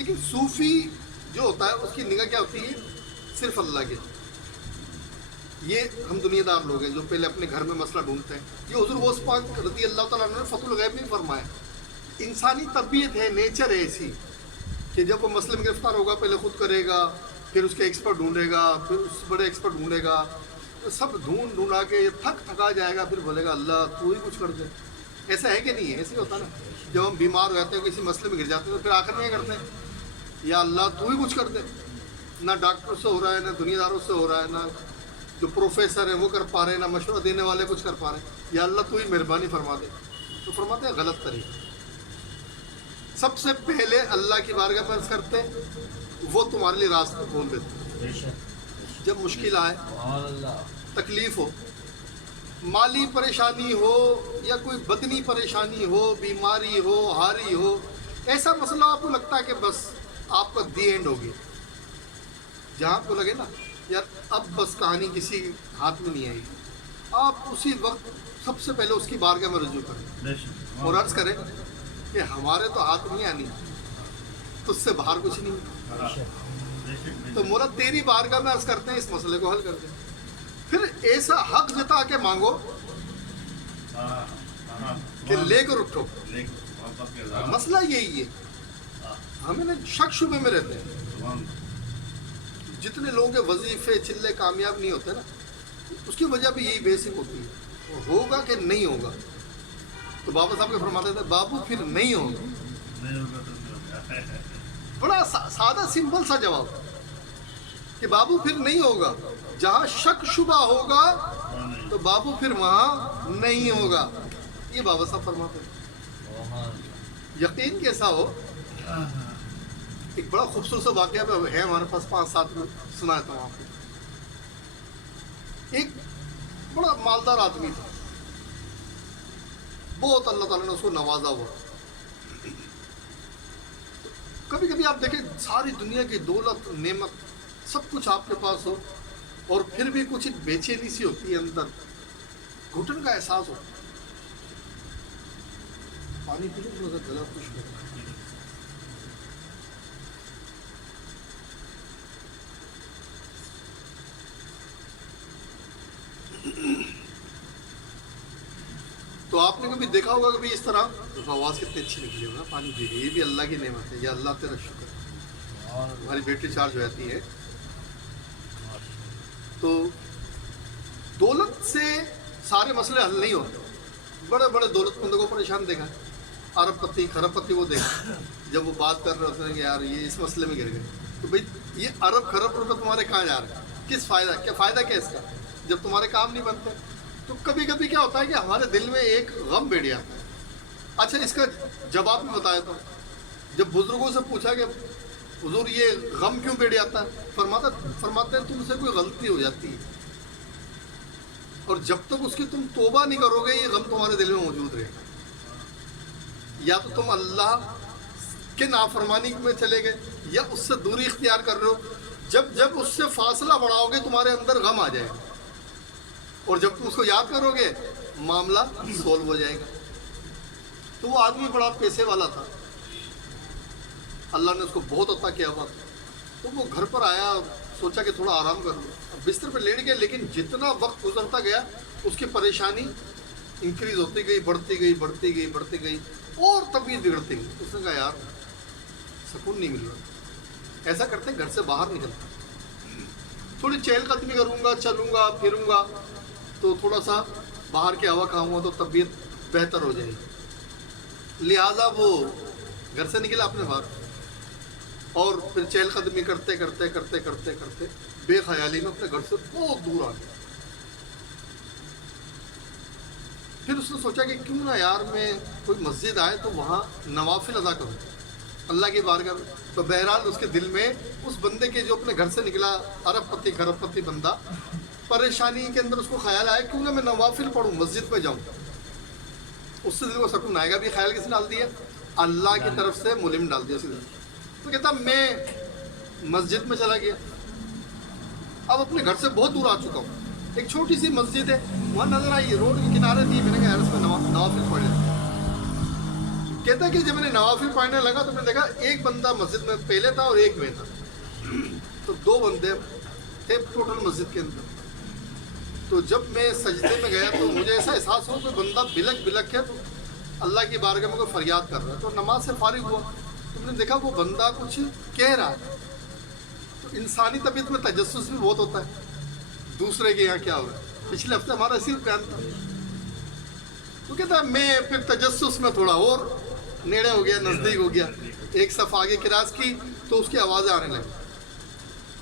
لیکن صوفی جو ہوتا ہے اس کی نگاہ کیا ہوتی ہے؟ صرف اللہ کے. یہ ہم دنیا دار لوگ ہیں جو پہلے اپنے گھر میں مسئلہ ڈھونڈتے ہیں. یہ حضور غوث پاک رضی اللہ تعالیٰ عنہ نے فتح الغیب میں فرمایا انسانی طبیعت ہے، نیچر ہے ایسی کہ جب وہ مسئلے میں گرفتار ہوگا پہلے خود کرے گا، پھر اس کے ایکسپرٹ ڈھونڈے گا، پھر اس بڑے ایکسپرٹ ڈھونڈے گا، سب ڈھونڈا کے تھکا جائے گا، پھر بولے گا اللہ تو ہی کچھ کر دے. ایسا ہے کہ نہیں ہے؟ ایسے ہی ہوتا نا. جب ہم بیمار ہو جاتے ہیں کسی مسئلے میں گر جاتے ہیں تو پھر آخر میں کیا کرتے ہیں؟ یا اللہ تو ہی کچھ کر دے. نہ ڈاکٹر سے ہو رہا ہے، نہ دنیا داروں سے ہو رہا ہے، نہ جو پروفیسر ہیں وہ کر پا رہے ہیں، نہ مشورہ دینے والے کچھ کر پا رہے ہیں. یا اللہ تو ہی مہربانی فرما دے. تو فرماتے ہیں غلط طریقہ. سب سے پہلے اللہ کی بارگاہ میں عرض کرتے ہیں، وہ تمہارے لیے راستہ کھول دیتے. جب مشکل آئے، تکلیف ہو، مالی پریشانی ہو یا کوئی بدنی پریشانی ہو، بیماری ہو، ہاری ہو، ایسا مسئلہ آپ کو لگتا ہے کہ بس آپ کا دی اینڈ ہو گیا، جہاں آپ کو لگے نا یار اب بس کہانی کسی ہاتھ میں نہیں آئے گی، آپ اسی وقت سب سے پہلے اس کی بارگاہ میں رجوع کریں اور عرض کریں کہ ہمارے تو ہاتھ نہیں آنی، تو اس سے باہر کچھ نہیں. تو مولا تیری بارگاہ میں عرض کرتے ہیں اس مسئلے کو حل کر دیں. پھر ایسا حق جتا کے مانگو کہ لے کر اٹھو. مسئلہ یہی ہے، ہمیں نا شک شبے میں رہتے ہیں. جتنے لوگوں کے وظیفے چلے کامیاب نہیں ہوتے نا، اس کی وجہ بھی یہی بیسک ہوتی ہے، ہوگا کہ نہیں ہوگا. تو بابا صاحب کے فرماتے تھے بابو پھر نہیں ہوگا. بڑا سادہ سمپل سا جواب کہ بابو پھر نہیں ہوگا. جہاں شک شبہ ہوگا تو بابو پھر وہاں نہیں ہوگا. یہ بابا صاحب فرماتے ہیں. یقین کیسا ہو، ایک بڑا خوبصورت سا واقعہ ہے ہمارے پاس 5-7 میں سناتا ہوں آپ کو. ایک بڑا مالدار آدمی تھا، بہت اللہ تعالیٰ نے اس کو نوازا ہوا. کبھی کبھی آپ دیکھیں ساری دنیا کی دولت نعمت سب کچھ آپ کے پاس ہو اور پھر بھی کچھ ایک بے چینی سی ہوتی ہے، اندر گھٹن کا احساس ہو. پانی پی لو تھوڑا سا، گلا خشک ہو. تو آپ نے کبھی دیکھا ہوگا کبھی اس طرح آواز کتنی اچھی نکلی ہوگا، پانی پی گئی. یہ بھی اللہ کی نعمت ہے. یا اللہ تیرا شکر، ہماری بیٹری چارج ہو جاتی ہے. تو دولت سے سارے مسئلے حل نہیں ہوتے. بڑے بڑے دولت مندوں کو پریشان دیکھا، ارب پتی کھرب پتی وہ دیکھا، جب وہ بات کر رہے ہوتے ہیں کہ یار یہ اس مسئلے میں گر گئے، تو بھائی یہ ارب کھرب روپے تمہارے کہاں جا رہے ہیں؟ کس فائدہ کیا فائدہ کیا اس کا جب تمہارے کام نہیں بنتے؟ تو کبھی کبھی کیا ہوتا ہے کہ ہمارے دل میں ایک غم بیٹھ جاتا ہے. اچھا اس کا جواب بھی بتایا تھا. جب بزرگوں سے پوچھا کہ حضور یہ غم کیوں بیٹھ جاتا ہے، فرماتے ہیں تم سے کوئی غلطی ہو جاتی ہے اور جب تک اس کی تم توبہ نہیں کرو گے یہ غم تمہارے دل میں موجود رہے گا. یا تو تم اللہ کے نافرمانی میں چلے گئے یا اس سے دوری اختیار کر رہے ہو. جب اس سے فاصلہ بڑھاؤ گے تمہارے اندر غم آ جائے گا، اور جب تم اس کو یاد کرو گے معاملہ سولو ہو جائے گا. تو وہ آدمی بڑا پیسے والا تھا، اللہ نے اس کو بہت عطا کیا ہوا تھا. تو وہ گھر پر آیا، سوچا کہ تھوڑا آرام کر لوں، بستر پہ لیٹ گیا. لیکن جتنا وقت گزرتا گیا اس کی پریشانی انکریز ہوتی گئی، بڑھتی گئی اور طبیعت بگڑتی گئی. اس نے کہا یار سکون نہیں مل رہا. ایسا کرتے گھر سے باہر نکلتا، تھوڑی چہل قدمی کروں گا، چلوں گا پھروں گا تو تھوڑا سا باہر کی ہوا کھاؤں گا تو طبیعت بہتر ہو جائے گی. لہٰذا وہ گھر سے نکلا اپنے باہر اور پھر چہل قدمی کرتے بے خیالی میں اپنے گھر سے بہت دور آ گیا. پھر اس نے سوچا کہ کیوں نہ یار میں کوئی مسجد آئے تو وہاں نوافل ادا کروں اللہ کی بارگاہ میں. تو بہرحال اس کے دل میں اس بندے کے جو اپنے گھر سے نکلا ارب پتی کھرب پتی بندہ، پریشانی کے اندر اس کو خیال آیا کیوں نہ میں نوافل پڑھوں، مسجد پہ جاؤں. اس سے دل کو سکون آئے گا. بھی خیال کس نے ڈال دیا؟ اللہ کی طرف سے ملم ڈال دیا سیدھا. تو کہتا میں مسجد میں چلا گیا، اب اپنے گھر سے بہت دور آ چکا ہوں. ایک چھوٹی سی مسجد ہے وہاں نظر آئی، روڈ کے کنارے تھی. میں نے کہا یار اس میں نوافل پڑھ لیتے. کہتا ہے کہ جب میں نے نوافل پڑھنے لگا تو میں نے دیکھا ایک بندہ مسجد میں پہلے تھا اور ایک میں تھا، تو 2 بندے تھے ٹوٹل مسجد کے اندر. تو جب میں سجدے میں گیا تو مجھے ایسا احساس ہوا کہ بندہ بلک بلک کے اللہ کی بارگاہ میں کوئی فریاد کر رہا ہے. تو نماز سے فارغ ہوا تو میں نے دیکھا وہ بندہ کچھ کہہ رہا ہے. تو انسانی طبیعت میں تجسس بھی بہت ہوتا ہے دوسرے کے یہاں کیا ہو رہا ہے. پچھلے ہفتے ہمارا اسی بیان تھا. تو کہتا ہے میں پھر تجسس میں تھوڑا اور نیڑے ہو گیا، نزدیک ہو گیا، ایک صف آگے کراس کی تو اس کی آوازیں آنے لگی.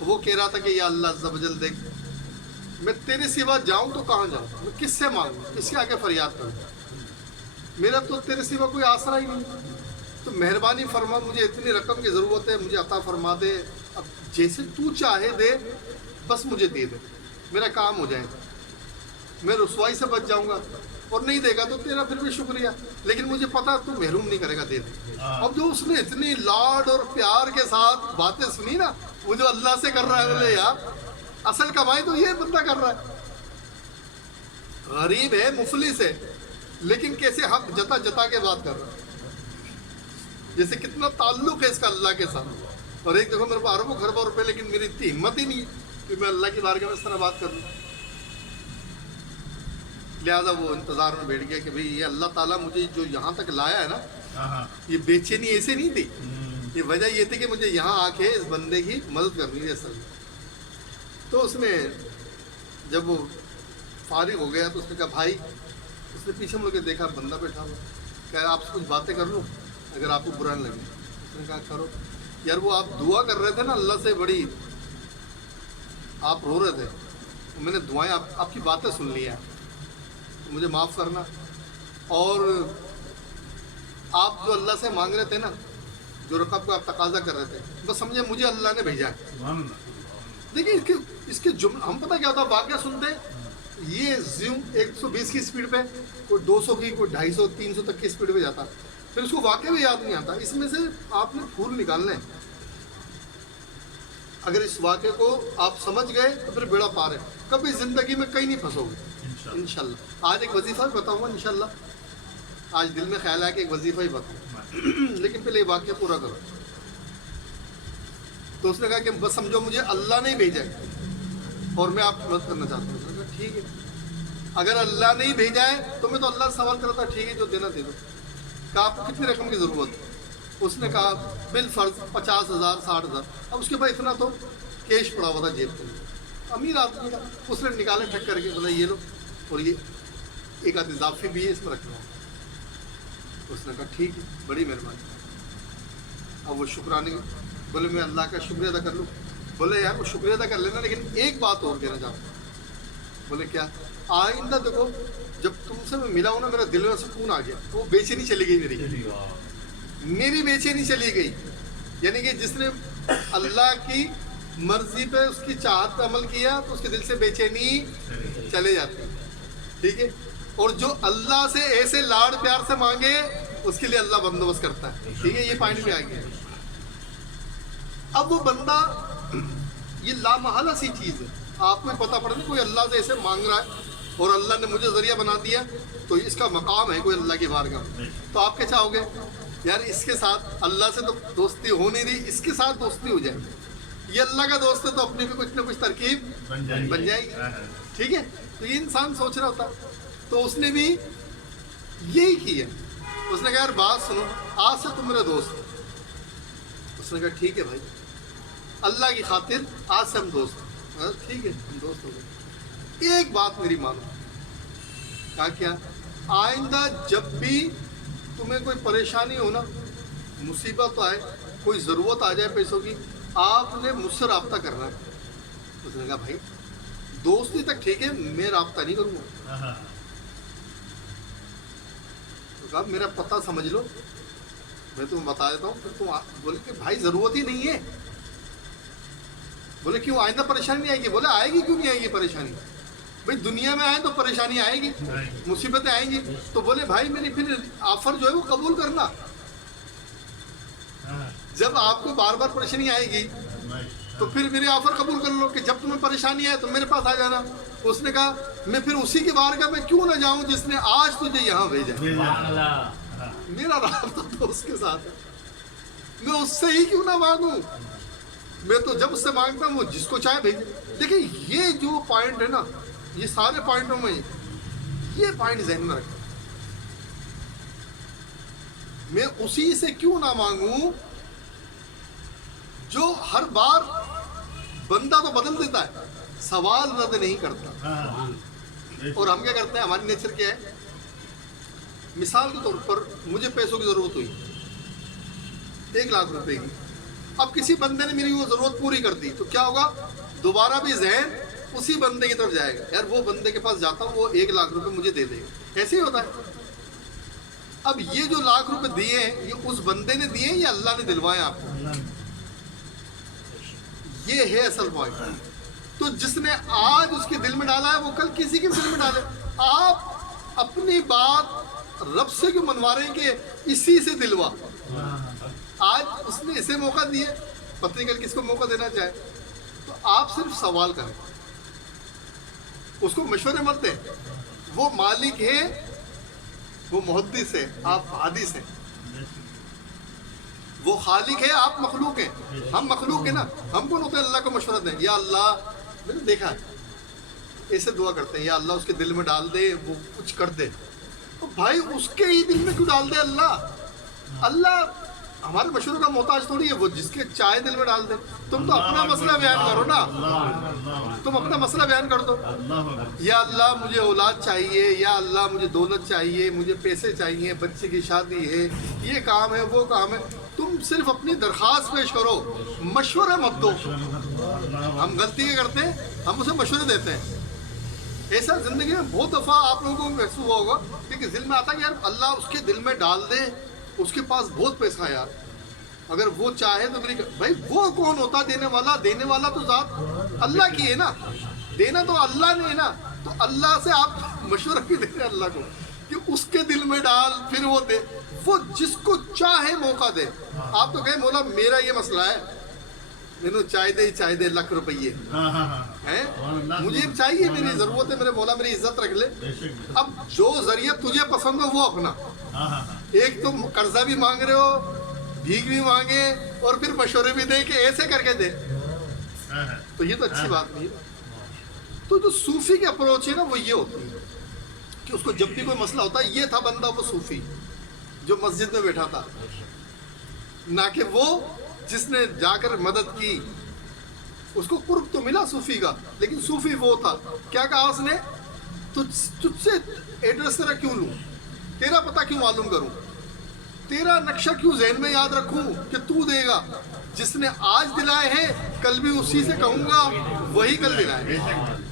وہ کہہ رہا تھا کہ یا اللہ عز و جل دیکھ، میں تیرے سوا جاؤں تو کہاں جاؤں، میں کس سے مانگوں، کس کے آگے فریاد کروں، میرا تو تیرے سوا کوئی آسرا ہی نہیں. تو مہربانی فرما، مجھے اتنی رقم کی ضرورت ہے، مجھے عطا فرما دے، اب جیسے تو چاہے دے، بس مجھے دے دے، میرا کام ہو جائے، میں رسوائی سے بچ جاؤں گا. اور نہیں دے گا تو تیرا پھر بھی شکریہ، لیکن مجھے پتا تو محروم نہیں کرے گا، دے دے. اب جو اس نے اتنی لاڈ اور پیار کے ساتھ باتیں سنی نا، وہ جو اللہ سے کر رہا ہے، بولے یار اصل کمائی تو یہ بندہ کر رہا ہے. غریب ہے، مفلس ہے، لیکن کیسے حق جتا جتا کے بات کر رہا ہے، جیسے کتنا تعلق ہے اس کا اللہ کے ساتھ. اور ایک دیکھو میرے پاس اربوں خربوں روپے، لیکن میری اتنی ہمت ہی نہیں ہے کہ میں اللہ کی بارگاہ میں اس طرح بات کر لوں. لہٰذا وہ انتظار میں بیٹھ گیا کہ بھئی یہ اللہ تعالیٰ مجھے جو یہاں تک لایا ہے نا، یہ بے چینی ایسے نہیں تھی، یہ وجہ یہ تھی کہ مجھے یہاں آ کے اس بندے کی مدد کرنی ہے اصل میں. تو اس نے جب وہ فارغ ہو گیا تو اس نے کہا بھائی، اس نے پیچھے مڑ کے دیکھا بندہ بیٹھا ہوا، کہ آپ سے کچھ باتیں کر لوں اگر آپ کو برا نہ لگے. اس نے کہا کرو. یار وہ آپ دعا کر رہے تھے نا اللہ سے، بڑی آپ رو رہے تھے، میں نے دعائیں آپ کی باتیں سن لی ہیں، مجھے معاف کرنا. اور آپ جو اللہ سے مانگ رہے تھے نا، جو رقم کو آپ تقاضا کر رہے تھے، بس سمجھے مجھے اللہ نے بھیجا ہے. دیکھیں اس کے جملے ہم پتہ کیا ہوتا ہے، واقعہ سنتے یہ زیوم 120 کی اسپیڈ پہ، کوئی 200 کی، کوئی 250 300 تک کی اسپیڈ پہ جاتا، پھر اس کو واقعہ بھی یاد نہیں آتا. اس میں سے آپ نے پھول نکالنا ہے. اگر اس واقعے کو آپ سمجھ گئے تو پھر بیڑا پار ہے، کبھی زندگی میں کہیں نہیں پھنسو گے انشاءاللہ. آج ایک وظیفہ بھی بتاؤں گا انشاءاللہ، آج دل میں خیال ہے کہ ایک وظیفہ ہی بتاؤں، لیکن پہلے یہ واقعہ پورا کرو. تو اس نے کہا کہ بس سمجھو مجھے اللہ نے بھیجا ہے اور میں آپ کی مدد کرنا چاہتا ہوں. اس نے کہا ٹھیک ہے، اگر اللہ نے بھیجا ہے تو میں تو اللہ سے سوال کرتا تھا، ٹھیک ہے جو دینا دے دو. کہا آپ کو کتنی رقم کی ضرورت ہے؟ اس نے کہا بالفرض 50,000 60,000. اب اس کے بعد اتنا تو کیش پڑا ہوا تھا جیب کے اندر، امیر آدمی تھا. اس نے نکالے ٹھک کر کے بولا یہ لو، اور یہ ایک آدھ اضافی بھی ہے اس میں رکھنا. اس نے کہا ٹھیک ہے، بڑی مہربانی. اب وہ شکرانے بولے میں اللہ کا شکریہ ادا کر لوں. بولے یار وہ شکریہ ادا کر لینا، لیکن ایک بات اور کہنا چاہتا ہوں. بولے کیا؟ آئندہ دیکھو جب تم سے میں ملا ہوں نا، میرا دل میں سکون آ گیا، وہ بے چینی چلی گئی، میری بے چینی چلی گئی. یعنی کہ جس نے اللہ کی مرضی پہ، اس کی چاہت پہ عمل کیا تو اس کے دل سے بے چینی چلے جاتی ہے. ٹھیک ہے. اور جو اللہ سے ایسے لاڑ پیار سے مانگے اس کے لیے اللہ بندوبست کرتا ہے. ٹھیک ہے، یہ پوائنٹ میں آ گیا. اب وہ بندہ، یہ لامحالہ سی چیز ہے، آپ کو پتہ پڑے کوئی اللہ سے ایسے مانگ رہا ہے اور اللہ نے مجھے ذریعہ بنا دیا تو اس کا مقام ہے کوئی اللہ کی بارگاہ میں. تو آپ کیا چاہو گے؟ یار اس کے ساتھ اللہ سے تو دوستی ہو نہیں رہی، اس کے ساتھ دوستی ہو جائے. یہ اللہ کا دوست ہے تو اپنی بھی کچھ نہ کچھ ترکیب بن جائے گی. ٹھیک ہے. تو یہ انسان سوچ رہا ہوتا. تو اس نے بھی یہی کیا. اس نے کہا یار بات سنو، آج سے تم میرے دوست ہو. اس نے کہا ٹھیک ہے بھائی، اللہ کی خاطر آج سے ہم دوست ہیں. ٹھیک ہے، ہم دوست ہو گئے. ایک بات میری مانو. کہا کیا؟ آئندہ جب بھی تمہیں کوئی پریشانی ہو نا، مصیبت آئے، کوئی ضرورت آ جائے پیسوں کی، آپ نے مجھ سے رابطہ کرنا ہے. اس نے کہا بھائی دوستی تک ٹھیک ہے، میں رابطہ نہیں کروں گا. تو کہا میرا پتہ سمجھ لو، میں تمہیں بتا دیتا ہوں. پھر تم بولے کہ بھائی ضرورت ہی نہیں ہے. بولے کیوں؟ آئندہ پریشانی نہیں آئے گی. بولے آئے گی کیوں نہیں آئے گی پریشانی؟ بھائی دنیا میں آئے تو پریشانی آئے گی، مصیبتیں آئیں گی. تو بولے بھائی میری پھر آفر جو ہے وہ قبول کرنا. جب آپ کو بار بار پریشانی آئے گی تو پھر میری آفر قبول کر لو کہ جب تمہیں پریشانی آئے تو میرے پاس آ جانا. اس نے کہا میں پھر اسی کی بارگاہ میں کیوں نہ جاؤں جس نے آج تجھے یہاں بھیجا. میرا رابطہ تو اس کے ساتھ ہے، میں اس سے ہی کیوں نہ مانگوں؟ میں تو جب اس سے مانگتا ہوں وہ جس کو چاہے بھیجے. دیکھیں یہ جو پوائنٹ ہے نا، یہ سارے پوائنٹوں میں یہ پوائنٹ ذہن میں رکھیں. میں اسی سے کیوں نہ مانگوں جو ہر بار بندہ تو بدل دیتا ہے، سوال رد نہیں کرتا. اور ہم کیا کرتے ہیں، ہماری نیچر کیا ہے؟ مثال کے طور پر مجھے پیسوں کی ضرورت ہوئی 1,00,000 روپے کی. اب کسی بندے نے میری وہ ضرورت پوری کر دی تو کیا ہوگا؟ دوبارہ بھی ذہن اسی بندے کی طرف جائے گا، یار وہ بندے کے پاس جاتا ہوں وہ 1,00,000 روپے مجھے دے دے گا. ایسے ہی ہوتا ہے. اب یہ جو 1,00,000 روپے دیے ہیں یہ اس بندے نے دیے ہیں یا اللہ نے دلوائے آپ کو؟ یہ ہے اصل پوائنٹ. تو جس نے آج اس کے دل میں ڈالا ہے وہ کل کسی کے دل میں ڈالے. آپ اپنی بات رب سے کیوں منوا رہے ہیں کہ اسی سے دلوا؟ آج اس نے اسے موقع دیے، پتہ نہیں کل کس کو موقع دینا چاہے. تو آپ صرف سوال کریں، اس کو مشورے مت دیں. وہ مالک ہے، وہ محدث ہے، آپ حادث ہیں. وہ خالق ہے، آپ مخلوق ہیں. ہم مخلوق ہیں نا، ہم کون ہوتے ہیں اللہ کو مشورہ دیں؟ یا اللہ، میں نے دیکھا ہے ایسے دعا کرتے ہیں، یا اللہ اس کے دل میں ڈال دے، وہ کچھ کر دے. تو بھائی اس کے ہی دل میں کیوں ڈال دے اللہ؟ اللہ ہمارے مشورے کا محتاج تھوڑی ہے، وہ جس کے چاہے دل میں ڈال دے. تم تو اپنا مسئلہ بیان کرو نا، تم اپنا مسئلہ بیان کر دو. یا اللہ مجھے اولاد چاہیے، یا اللہ مجھے دولت چاہیے، مجھے پیسے چاہیے، بچے کی شادی ہے، یہ کام ہے، وہ کام ہے. تم صرف اپنی درخواست پیش کرو، مشورے مت دو. ہم غلطی کیا کرتے ہیں؟ ہم اسے مشورے دیتے ہیں. ایسا زندگی میں بہت دفعہ آپ لوگوں کو محسوس ہوا ہوگا کہ دل میں آتا ہے کہ یار اللہ اس کے دل میں ڈال دے، اس کے پاس بہت پیسہ ہے یار، اگر وہ چاہے تو میری. بھائی وہ کون ہوتا دینے والا؟ دینے والا تو ذات اللہ کی ہے نا، دینا تو اللہ نے ہے نا. تو اللہ سے آپ مشورہ بھی دے رہے اللہ کو کہ اس کے دل میں ڈال، پھر وہ دے. وہ جس کو چاہے موقع دے. آپ تو کہیں مولا میرا یہ مسئلہ ہے، مینو چاہیے 1,00,000 روپیے ہیں، مجھے چاہیے، میری ضرورت ہے، میرے مولا میری عزت رکھ لے. اب جو ذریعہ تجھے پسند ہو وہ اپنا. ایک تم قرضہ بھی مانگ رہے ہو، بھیک بھی مانگے، اور پھر مشورے بھی دے کہ ایسے کر کے دے، تو یہ تو اچھی بات نہیں ہے. تو جو صوفی کی اپروچ ہے نا وہ یہ ہوتی ہے کہ اس کو جب بھی کوئی مسئلہ ہوتا ہے، یہ تھا بندہ وہ صوفی جو مسجد میں بیٹھا تھا، نہ کہ وہ جس نے جا کر مدد کی. اس کو قرب تو ملا صوفی کا، لیکن صوفی وہ تھا. کیا کہا اس نے؟ تجھ سے ایڈریس تیرا کیوں لوں، تیرا پتہ کیوں معلوم کروں، تیرا نقشہ کیوں ذہن میں یاد رکھوں کہ تو دے گا. جس نے آج دلائے ہیں کل بھی اسی سے کہوں گا، وہی کل دلائے.